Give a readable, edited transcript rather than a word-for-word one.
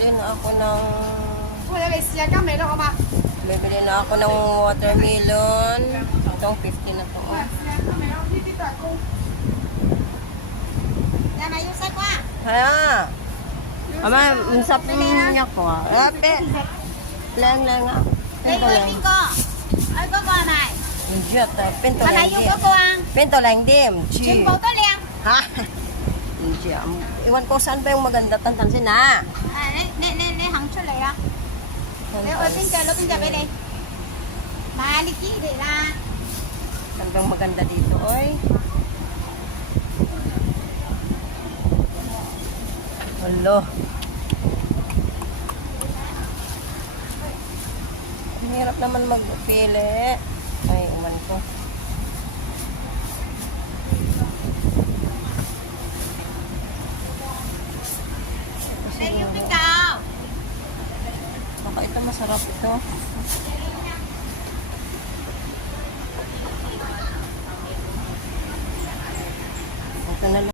bibili na ako ng... Wala may siya ka, may loko ma. Bibili na ako ng watermelon. Itong 50 na to. Yan, may usay ko ah. Kaya, ama, masapin niya ko ah. Rapi. Lang ah. Pinto lang. Ay, ko ko này. Hindi ata, pinto Mà lang này yêu dim. có cô ăn. Pinto lang dim. Chi. Chim bầu tôi liền. Ha? Hindi. Iwan ko saan ba yung maganda tantansin na. À, nè, hẳn出嚟啊. Để ở bên kia bên đây. Mà đi chi để ra. Saan bang maganda dito, oy? Hello. Ang hirap naman magpili. Ay, uman ko. Kasi Đây yêu bên cao. baka ito masarap ito. Ito na lang.